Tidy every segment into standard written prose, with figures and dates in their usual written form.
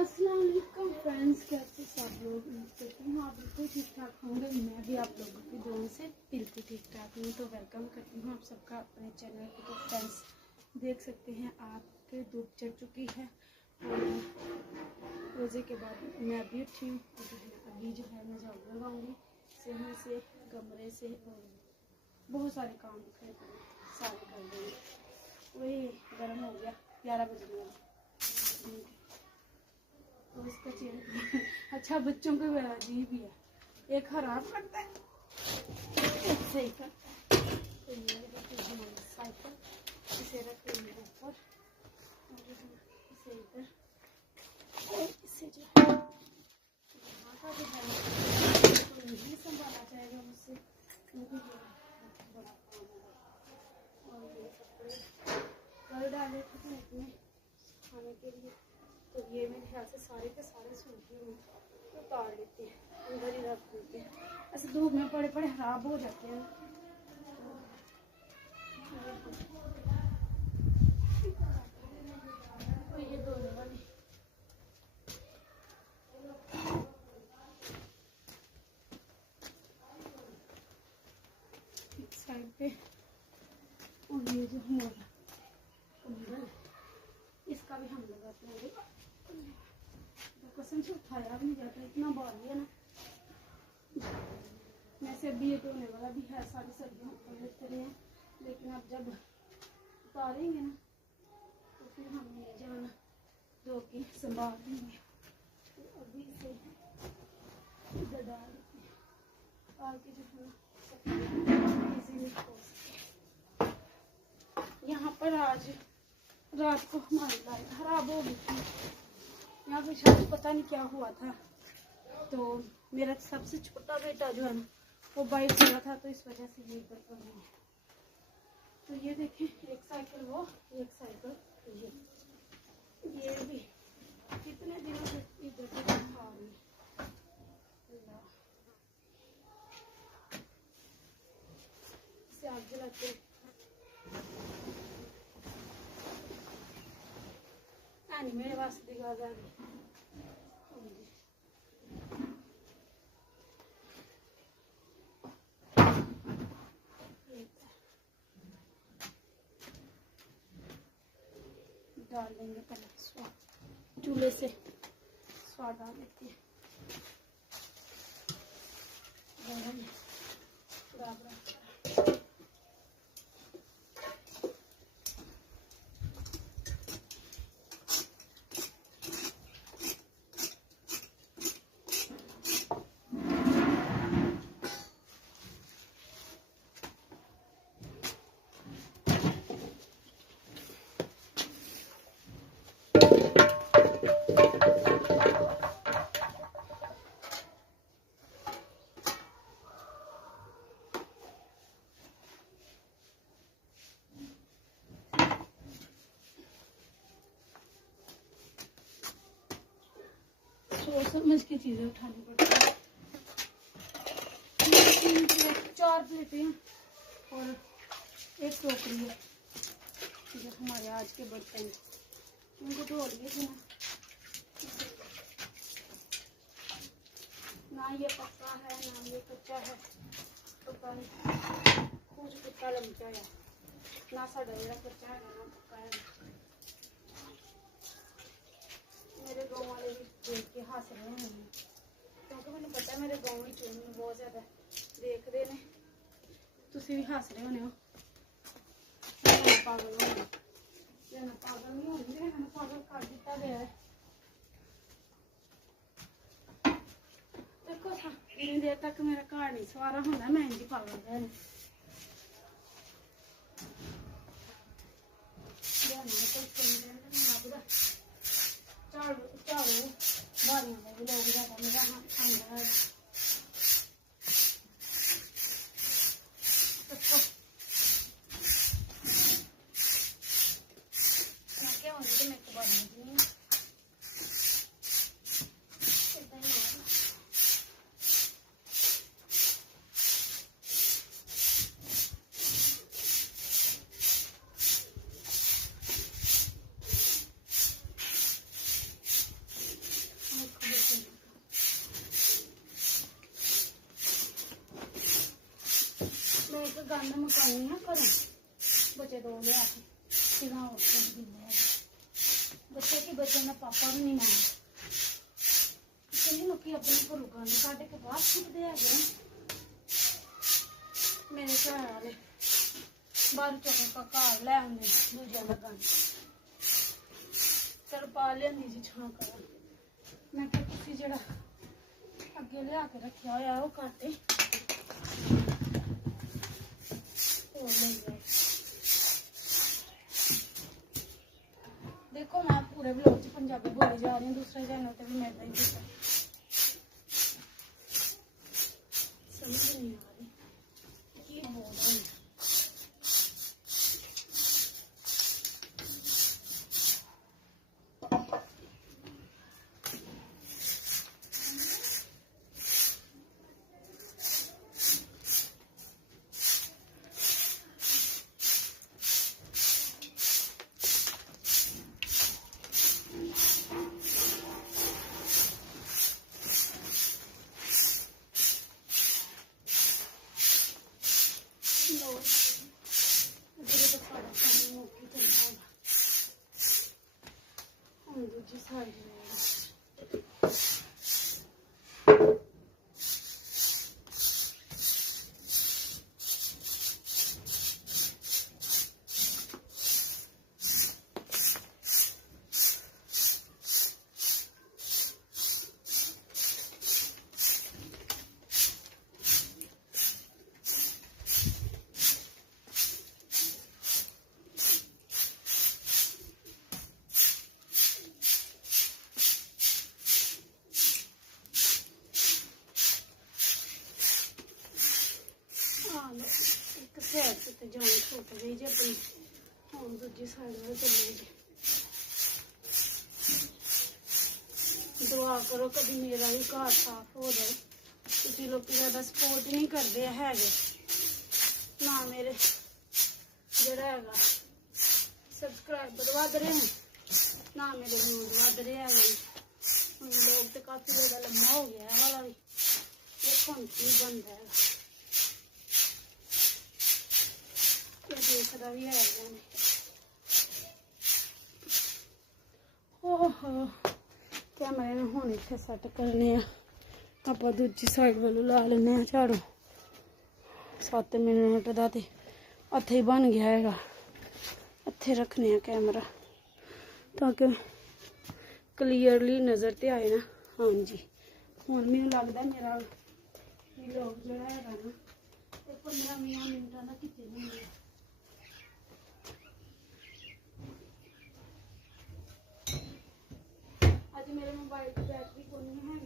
अस्सलाम वालेकुम फ्रेंड्स, कैसे सब लोग? करती हूँ आप बिल्कुल ठीक ठाक होंगे। मैं भी आप लोगों की दुआ से बिल्कुल ठीक ठाक हूँ। तो वेलकम करती हूँ आप सबका अपने चैनल पे। तो फ्रेंड्स देख सकते हैं आपके धूप चढ़ चुकी है और रोज़े के बाद मैं भी उठी हूँ। अभी जो है मैं झाड़ू लगाऊँगी सहन से, कमरे से और बहुत सारे काम दिखाई पड़े, सारे कर देंगे। वही गर्म हो गया 11 बजने वाला तो इसका चेहरा अच्छा बच्चों के बड़ा अजीब ही है, एक खराब करता है एक सही करता है। तो ये साइकिल इसे रख लेंगे ऊपर और इसे इधर और इसे जो है यहाँ का जो है तो नहीं संभाला जाएगा मुझसे, क्योंकि बड़ा काम होगा। और ये कपड़े कल डाले थे धूप में खाने के लिए, तो ये मेरे ख्याल से सारे के सारे सूखे हुए तो उतार लेते हैं, अंदर ही रख देते हैं। ऐसे धूप में पड़े पड़े खराब हो जाते हैं। तो ये धोने वाली एक साइड पे, और ये जो हमारा कंबल इसका भी हम लगाते हैं। कसम से उठाया भी नहीं जाता, इतना भारी है ना। वैसे अभी ये धोने वाला भी है, सारी सर्दियों कर लेते रहे हैं, लेकिन अब जब उतारेंगे ना तो फिर हम ले जाना धो के संभाल देंगे। तो अभी इसे इधर डाल देते हैं ताकि जो है इजीली हो सके। यहाँ पर आज रात को हमारी लाइट खराब हो गई थी। यहाँ पे शायद पता नहीं क्या हुआ था, तो मेरा सबसे छोटा बेटा जो है ना वो बाइक चला था, तो इस वजह से ये कर रही है। तो ये देखें, एक साइकिल वो, एक साइकिल ये भी कितने दिनों से इधर से खा रही है। इसे आग जलाते नहीं, मेरे वास्ते दिखा जा रही डाल देंगे। पहले स्वाद चूल्हे से स्वाद डाल देते हैं। सोच समझ के चीजें उठानी पड़ती है। 4 प्लेटें और एक टोकरी है। जो हमारे आज के बर्तन उनको धो लिए थे ना ये पक्का है ना ये कच्चा है, तो कल कुछ कुत्ता लमचा है ना, साढ़ा जरा कच्चा है ना पक्का है। मेरे गाँव वाले भी देख के हंस रहे हैं, क्योंकि मैंने पता है मेरे गाँव में चोरी बहुत ज़्यादा देखते हैं। तुसी भी हंस रहे होने हो, पागल हो पागल नहीं होंगे, मैंने पागल कर दिता गया है। देखो था इतनी देर तक मेरा घर नहीं सवारा होना, मैं इंजी पागल है। झाड़ू बारियों में भी लोग ज़्यादा मेरा आंदा है। क्या होंगे मेरे को बारी नहीं गंद मुकानी है घरों बच्चे दो लिया के सिवा बच्चे की बच्चे का पापा भी नहीं मानते कई लोग अपने घरों गंद कट के बाहर सुटते है मेरे घर वाले बाहर चौकों का घर लै आते दूजा का गंद चल पा लिया जी छां कर मैं जो अगे लिया के रखा हुआ वो काटे देखो मैं पूरे ब्लॉग च पंजाबी बोली जा रही हूँ दूसरे चैनल पे भी मैं ही किया समझ नहीं आ रही की बोल रही है। दूसरी साइड एक साइड से जान छुट गई जी अपनी हम दूसरी साइड में चले जी दुआ करो कभी मेरा भी घर साफ हो जाए क्योंकि लोग ज़्यादा सपोर्ट नहीं करते है ना मेरे जोड़ा है सब्सक्राइबर बढ़ रहे हैं ना मेरे व्यूज बढ़ रहे हैं लोग तो काफ़ी ज़्यादा लम्बा हो गया है वाला भी देखो की बंद है देखता भी है ओहो कैमरे ने हुण इत्थे सैट करने आप दूजी साइड वालों ला लेने झाड़ू 7 मिनट का तो हथे ही बन गया है हथे रखने कैमरा ताकि क्लीयरली नज़र ते आए ना। हाँ जी हुण मैनूं लगदा मेरा व्लॉग जिहड़ा है ना 15-20 मिनटां दा किते नहीं है। मेरे मोबाइल की बैटरी को नहीं है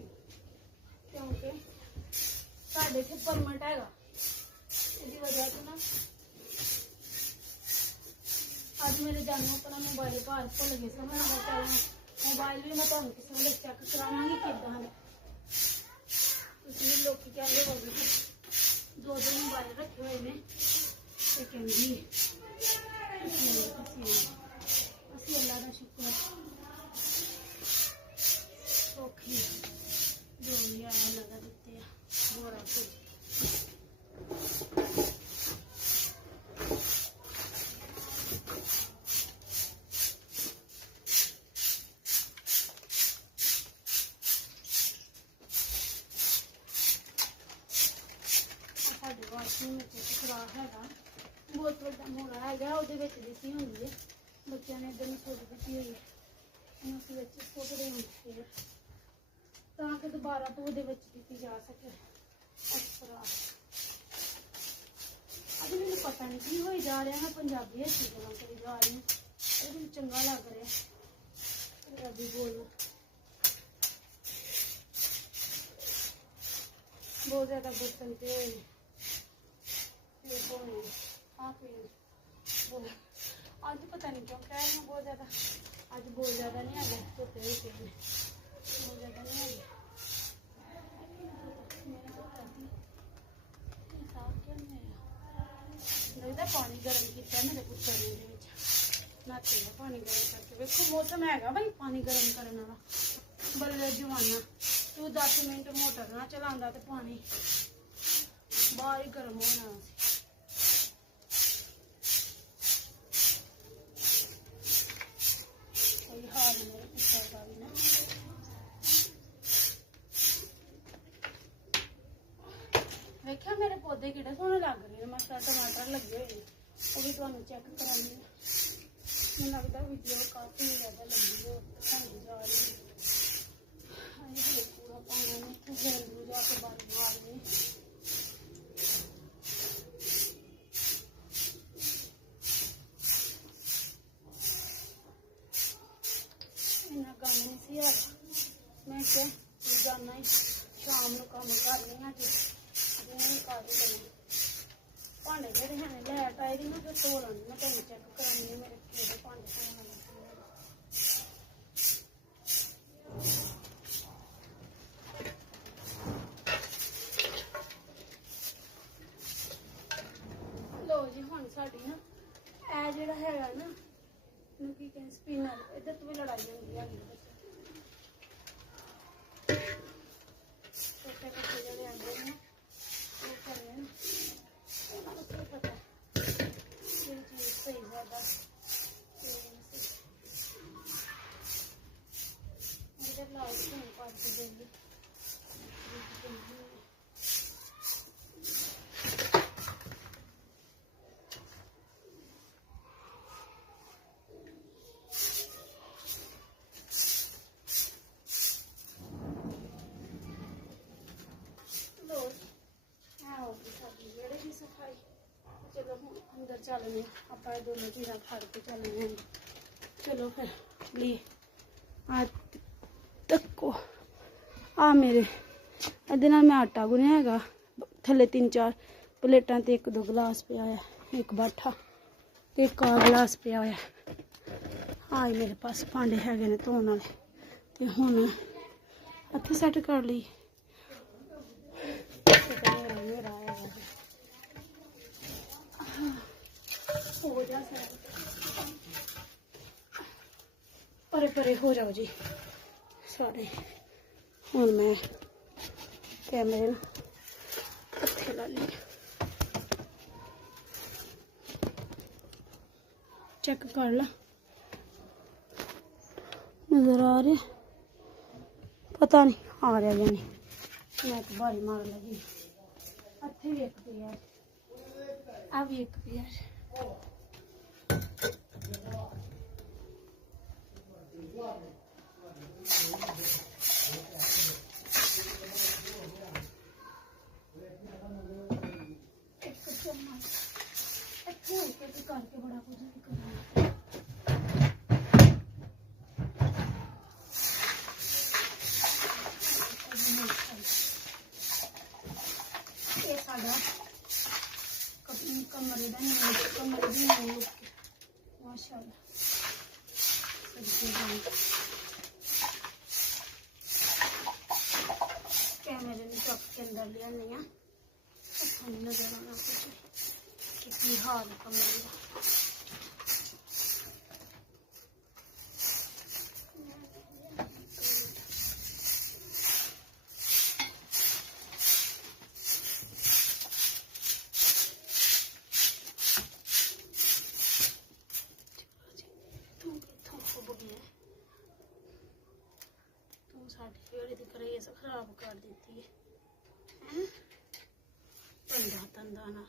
क्योंकि साढ़े इतने परमिट है इसकी वजह से ना अज मेरे जानू अपना मोबाइल घर भुल गए थे मैं मोबाइल भी मैं तुम्हें किसी वेले चेक करावांगी किदां लोग कहते हो 2 मोबाइल रखे हुए ने कहती असी अल्लाह का शुक्र सौखी जो भी आया लगा देते हैं बोरा को वाशरूम खराब है बहुत बड़ा मोड़ा है देसी होंगी है बच्चों ने इधर सुट दी हुई है उस सुट रहे होंगे ताकि दोबारा तो दी जा सके एक्सट्रा अभी मैंने पता नहीं की हो जा रहा है पंजाबी अच्छी गल्लां करी जा रही हूँ मैंने चंगा लग रहा है पंजाबी बोलना बहुत ज़्यादा बर्तन पे आज पता नहीं क्यों कह रही हूँ बहुत ज़्यादा आज बहुत ज़्यादा नहीं आ गया धोते हुए बहुत ज़्यादा नहीं आ गया लगता पानी गर्म किया मेरे कुकर नाते पानी गर्म करके देखो मौसम है भाई पानी गर्म करने वाला बल्ले जमाना तू 10 मिनट मोटर ना चला तो पानी बाहर ही गर्म होना पौधे किहड़े सोहने लग रहे हैं। मटर टमाटर लगे हुए हैं, वो भी तुहानूं चैक करानी है। मैनूं लगदा वीडियो काफ़ी ज़्यादा लंबी हो जा रही है। पूरा पाना में फिर अंदर जाके बंद मारनी। इन्ना गम नहीं सी है। मैं क्या जाना ही शाम को काम करनी है जी कर ही लेना। भांडे जेह्ड़े हैं लैट आई दी ना फिर धो लैनी। मैं तुहानूं चैक करानी है मेरे केह्ड़े भांडे धोने लगे। लो जी हुण साडी ना ए जिहड़ा हैगा ना इहनूं की कहंदे स्पिनर, इधर तो भी लड़ाई होंदी हैगी। छोटे बच्चे जेह्ड़े आंदे ने वो करने ना उन्हां नूं पता केह्ड़ी चीज़ सही ज़्यादा इधर लाइट फोन करके देंगे। सफाई चलो हम अंदर चलने आप दोनों चीज़ा फड़ के चलने। चलो फिर लिए आ तको आ मेरे ए मैं आटा गुनिया हैगा। थले 3-4 प्लेटा ते 1-2 गिलास पिया है, एक बाठा ते एक आ गिलास पिया है। हाँ मेरे पास भांडे हैगे ने धोने वाले ते हुण हत्थ सैट कर ली। हो जा परे परे हो जाओ जी सारे। हुण मैं कैमरे ना हत्थे ला ली। चेक कर ला नजर आ रहा, पता नहीं आ रहा या नहीं। मैं तो बारी मार लगी। हत्थे भी एक पिया आ भी एक पिया। करके बड़ा कुछ नहीं करना। ये साड़ा कमरे का कमरे भी नहीं माशाल्लाह। कैमरे ने चौक के अंदर लिया नहीं है नजर आना कुछ कितनी हाल कमरे का। खराब कर देती है तंदा तंदा ना।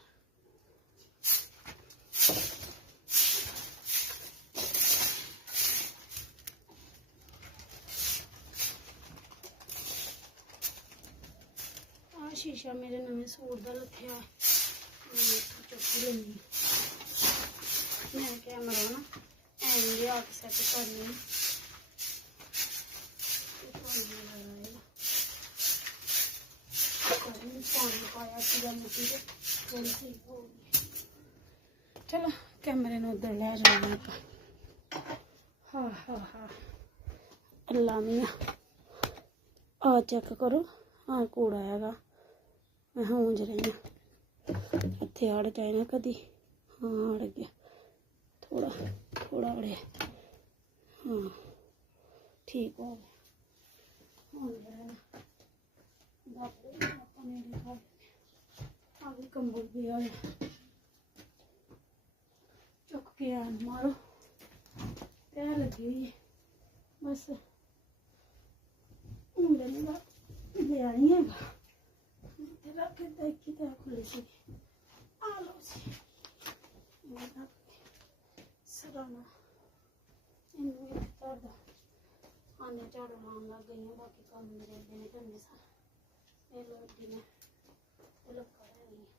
शीशा मेरे नवे सूट का लथया चुक लेनी। मैं कैमरा ना एवं लिया के सैट करनी। पानी पाया मिट्टी थोड़ी ठीक होगी। चलो कैमरे ने उधर ले जाना आप। हाँ हाँ हाँ अल्लाह मियाँ आ चेक करो। हाँ कूड़ा हैगा मैं हूंज रही हूँ इतने अड़ जाए ना कदी। हाँ अड़ गया थोड़ा थोड़ा अड़े। हाँ ठीक हो गया। आगे कंबल भी आया चुक के आ मारो तैयार लगी हुई है बस ले आई है। रख के देखी तो खुली सी आ लो जी सराना इनू कर दो आने झाड़ू लाने लग गई हूँ बाकी काम मेरे ने करने सा ये लोग ने लगा रही है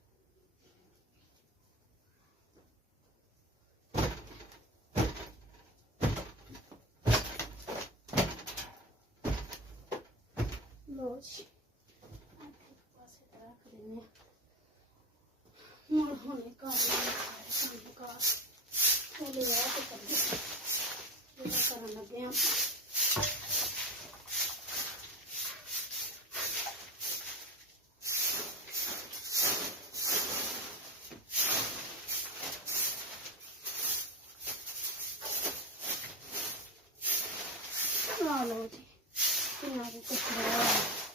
लो जी मुड़ होने का पहले यार करने लगे हैं लो जी कितना कचरा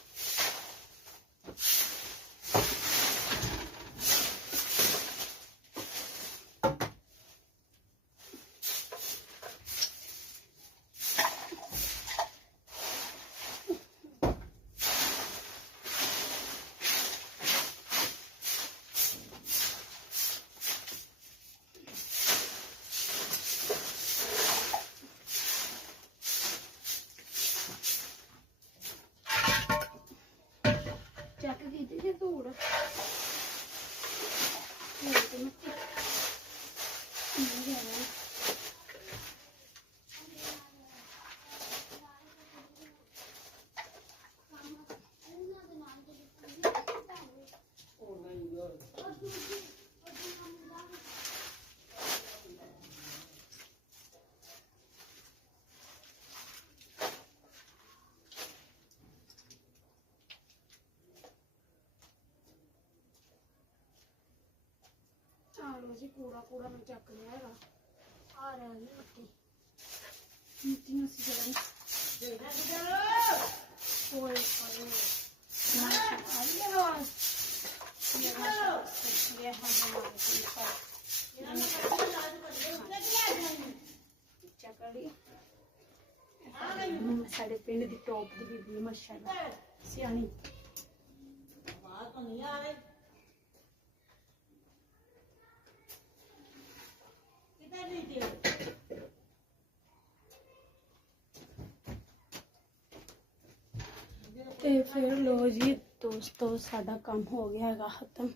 चेक की धूड़ लो जी कूड़ा कूड़ा मैं चक लिया है आ रहा है मिट्टी मिट्टियां सी साढ़े पिंड की टॉप की बीबी माशाल्लाह सियानी ਤੇ ਫਿਰ ਲੋ ਜੀ ਦੋਸਤੋ ਸਾਡਾ ਕੰਮ ਹੋ ਗਿਆ ਹੈਗਾ ਖਤਮ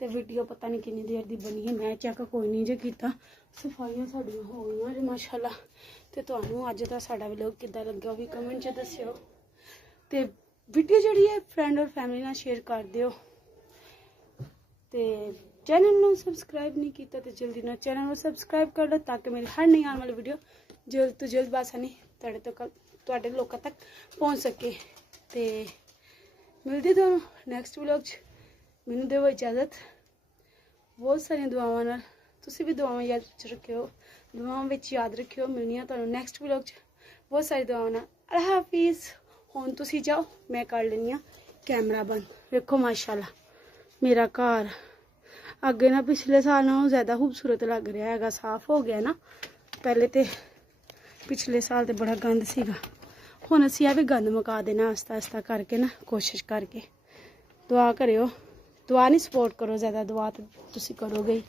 ਤੇ ਵੀਡੀਓ ਪਤਾ ਨਹੀਂ ਕਿੰਨੀ ਦੇਰ ਦੀ ਬਣੀ ਹੈ ਮੈਂ ਚੈੱਕ ਕੋਈ ਨਹੀਂ ਜੇ ਕੀਤਾ ਸਫਾਈਆਂ ਸਾਡੀਆਂ ਹੋ ਗਈਆਂ ਜੀ ਮਾਸ਼ਾਅੱਲਾ ਤੇ ਤੁਹਾਨੂੰ ਅੱਜ ਦਾ ਸਾਡਾ ਵਲੌਗ ਕਿੱਦਾਂ ਲੱਗਾ ਉਹ ਵੀ ਕਮੈਂਟ 'ਚ ਦੱਸਿਓ ਤੇ ਵੀਡੀਓ ਜਿਹੜੀ ਹੈ ਫਰੈਂਡ ਔਰ ਫੈਮਿਲੀ ਨਾਲ ਸ਼ੇਅਰ ਕਰ ਦਿਓ ਤੇ ਚੈਨਲ ਨੂੰ ਸਬਸਕ੍ਰਾਈਬ ਨਹੀਂ ਕੀਤਾ ਤੇ ਜਲਦੀ ਨਾਲ ਚੈਨਲ ਨੂੰ ਸਬਸਕ੍ਰਾਈਬ ਕਰ ਲਓ ਤਾਂ ਕਿ ਮੇਰੀ ਹਰ ਨਈ ਆਉਣ ਵਾਲੀ ਵੀਡੀਓ ਜਲਦ ਤੋਂ ਜਲਦ ਬਾਸਾਨੀ ਤੁਹਾਡੇ ਲੋਕਾਂ ਤੱਕ ਪਹੁੰਚ ਸਕੇ ਤੇ ਮਿਲਦੇ ਤੁਹਾਨੂੰ ਨੈਕਸਟ ਵਲੌਗ 'ਚ ਮੈਨੂੰ ਦਿਓ ਇਜਾਜ਼ਤ ਬਹੁਤ ਸਾਰੀਆਂ ਦੁਆਵਾਂ ਨਾਲ ਤੁਸੀਂ ਵੀ ਦੁਆਵਾਂ ਯਾਦ ਰੱਖਿਓ ਦੁਆਵਾਂ ਵਿੱਚ ਯਾਦ ਰੱਖਿਓ ਮਿਲਣੀਆਂ ਤੁਹਾਨੂੰ ਨੈਕਸਟ ਵਲੌਗ 'ਚ ਬਹੁਤ ਸਾਰੀ ਦੁਆਵਾਂ ਨਾਲ ਅੱਲਾ ਹਾਫਿਜ਼ ਹੁਣ ਤੁਸੀਂ ਜਾਓ ਮੈਂ ਕਰ ਲੈਂਦੀ ਹਾਂ ਕੈਮਰਾ ਬੰਦ ਵੇਖੋ ਮਾਸ਼ਾਅੱਲਾ ਮੇਰਾ ਘਰ ਅੱਗੇ ਨਾ ਪਿਛਲੇ ਸਾਲ ਨਾਲੋਂ ਜ਼ਿਆਦਾ ਖੂਬਸੂਰਤ ਲੱਗ ਰਿਹਾ ਹੈਗਾ ਸਾਫ਼ ਹੋ ਗਿਆ ਨਾ ਪਹਿਲੇ ਤੇ ਪਿਛਲੇ ਸਾਲ ਤੇ ਬੜਾ ਗੰਦ ਸੀਗਾ ਹੁਣ ਅਸੀਂ ਆ ਵੀ ਗੰਦ ਮੁਕਾ ਦੇਣਾ ਆਸਤਾ ਆਸਤਾ ਕਰਕੇ ਨਾ ਕੋਸ਼ਿਸ਼ ਕਰਕੇ ਦੁਆ ਕਰਿਓ ਦੁਆ ਨਹੀਂ ਸਪੋਰਟ ਕਰੋ ਜ਼ਿਆਦਾ ਦੁਆ ਤਾਂ ਤੁਸੀਂ ਕਰੋਗੇ ਹੀ